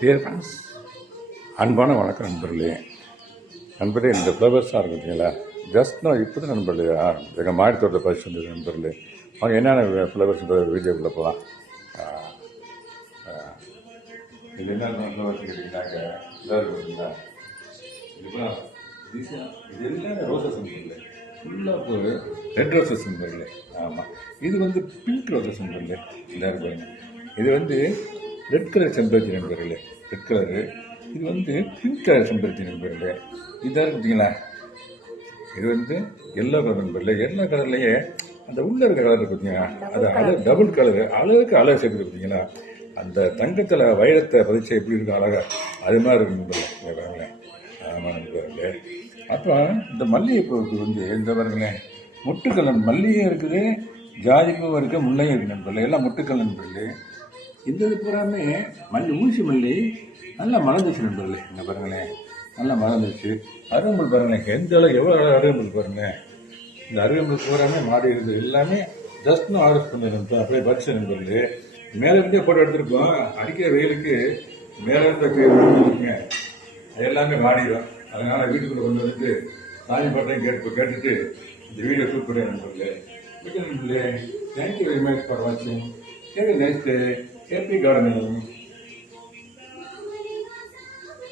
Dear friends, அன்பான வணக்கம் நண்பர்களே. இந்த ஃப்ளவர்ஸாக இருக்குங்களா, ஜஸ்ட் நான் இப்போ தான் நண்பர்களே எங்கள் மாடி தோட்டத்தை பறிச்சு வந்தது நண்பர்களே. அவங்க என்னென்ன ஃப்ளவர்ஸ் வீடியோக்குள்ளே போகலாம். இது என்ன ஃப்ளவர்ஸ் கேட்டிங்கன்னாக்க இதாக இருக்குங்களா, இது எல்லாமே ரோசஸ் நண்பர்களே. ஃபுல்லாக ஒரு ரெட் ரோசஸ் நண்பர்களே. ஆமாம், இது வந்து பிங்க் ரோசஸ் நண்பர்களே. இதாக இருப்பாங்க. இது ரெட் கலர் செம்பருத்தி நண்பர்களே. Red colour. இது பிங்க் கலர் செம்பருத்தி நண்பர்களே. இதாக பார்த்தீங்களா, இது எல்லோ கலர் நண்பர்களே. எல்லோ கலர்லேயே அந்த உள்ள இருக்க கலர் பார்த்தீங்கன்னா அது டபுள் கலரு. அழகுக்கு அழகு சேர்க்குது பார்த்தீங்களா. அந்த தங்கத்தில் வைரத்தை பதிச்சா எப்படி இருக்கும் அழகா, அது மாதிரி இருக்கு நண்பர்களே. பாருங்களேன். ஆமாம் நண்பர்களே. அப்போ இந்த மல்லிகைப்பூவுக்கு இந்த பாருங்களேன், முட்டுக்கல் மல்லிகையும் இருக்குது, ஜாதிப்பூவும் இருக்குது, முல்லையும் இருக்குது நண்பர்களே. எல்லாம் முட்டுக்கல் நண்பர்களே. இந்த பூராமே ஊசி மல்லி நல்லா மலர்ந்துச்சு நண்பர்களே. இங்கே பாருங்களேன், நல்லா மலர்ந்துச்சு. அருகம்புல் பாருங்களேன், எந்த அளவு எவ்வளோ அருகம்புல் பாருங்களேன். இந்த அருகம்புல் பூராமே மாடி இருந்தது எல்லாமே ஜஸ்ட் ஆர்டர் பண்ணி அப்படியே பறிச்ச நண்பர்களே. மேலே இருந்தே போட்டோ எடுத்திருக்கோம். அடிக்கிற வெயிலுக்கு மேலே இருந்த எல்லாமே மாடிடும். அதனால வீட்டுக்குள்ள கொண்டு வந்துட்டு சாமி பாட்டையும் கேட்டுட்டு இந்த வீடியோ ஷூட் பண்ண நண்பர்களே. நண்பர்களே, தேங்க்யூ வெரி மச் ஃபார் வாட்சிங். Have a nice day. Happy gardening.